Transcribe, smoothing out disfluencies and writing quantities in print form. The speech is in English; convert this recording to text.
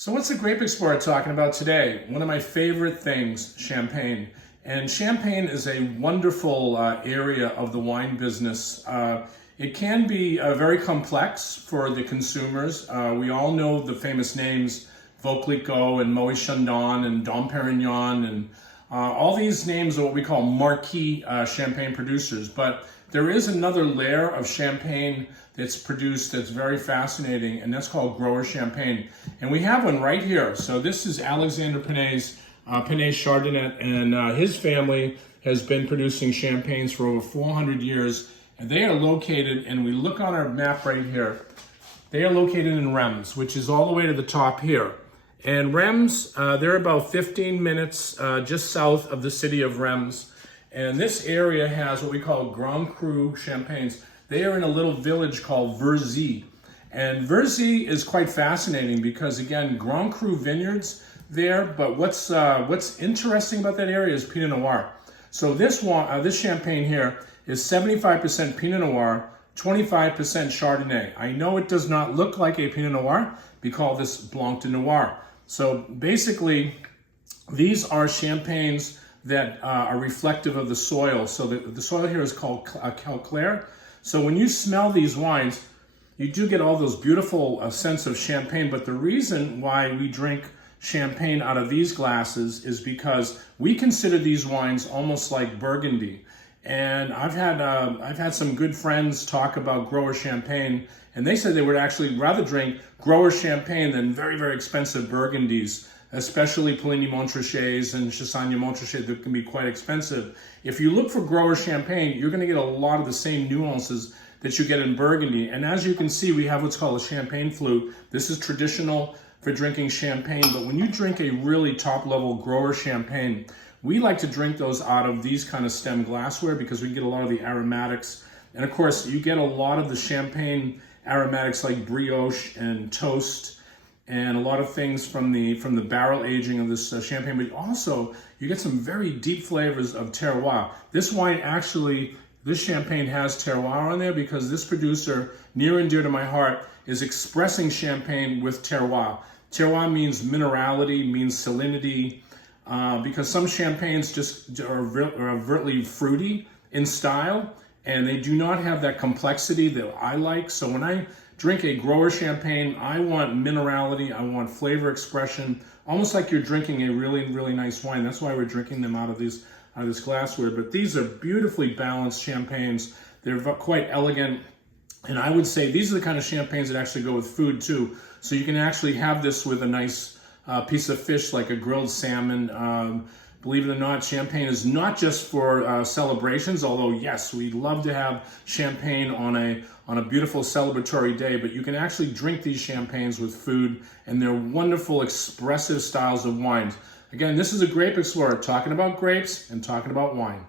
So what's the Grape Explorer talking about today? One of my favorite things, champagne. And champagne is a wonderful area of the wine business. It can be very complex for the consumers. We all know the famous names, Veuve Clicquot and Moet Chandon and Dom Perignon, and all these names are what we call marquee champagne producers. But there is another layer of champagne that's produced that's very fascinating, and that's called grower champagne. And we have one right here. So this is Alexander Penet's Penet Chardonnet, and his family has been producing champagnes for over 400 years. And they are located, and we look on our map right here, they are located in Reims, which is all the way to the top here. And Reims, they're about 15 minutes just south of the city of Reims. And this area has what we call Grand Cru champagnes. They are in a little village called Verzy. And Verzy is quite fascinating because, again, Grand Cru vineyards there, but what's interesting about that area is Pinot Noir. So this champagne here is 75% Pinot Noir, 25% Chardonnay. I know it does not look like a Pinot Noir. We call this Blanc de Noir. So basically, these are champagnes that are reflective of the soil. So the soil here is called calcaire. So when you smell these wines, you do get all those beautiful scents of champagne. But the reason why we drink champagne out of these glasses is because we consider these wines almost like Burgundy. And I've had some good friends talk about grower champagne, and they said they would actually rather drink grower champagne than very, very expensive Burgundies, especially Puligny-Montrachets and Chassagne-Montrachet that can be quite expensive. If you look for grower champagne, you're going to get a lot of the same nuances that you get in Burgundy. And as you can see, we have what's called a champagne flute. This is traditional for drinking champagne, but when you drink a really top-level grower champagne, we like to drink those out of these kind of stem glassware because we can get a lot of the aromatics. And of course, you get a lot of the champagne aromatics like brioche and toast and a lot of things from the barrel aging of this champagne. But also, you get some very deep flavors of terroir. This wine actually, this champagne has terroir on there because this producer, near and dear to my heart, is expressing champagne with terroir. Terroir means minerality, means salinity, because some champagnes just are overtly fruity in style, and they do not have that complexity that I like. So when I drink a grower champagne, I want minerality, I want flavor expression, almost like you're drinking a really, really nice wine. That's why we're drinking them out of this glassware. But these are beautifully balanced champagnes. They're quite elegant. And I would say these are the kind of champagnes that actually go with food too. So you can actually have this with a nice piece of fish like a grilled salmon. Believe it or not, champagne is not just for celebrations, although yes, we'd love to have champagne on a beautiful celebratory day, but you can actually drink these champagnes with food, and they're wonderful, expressive styles of wines. Again, this is a Grape Explorer, talking about grapes and talking about wine.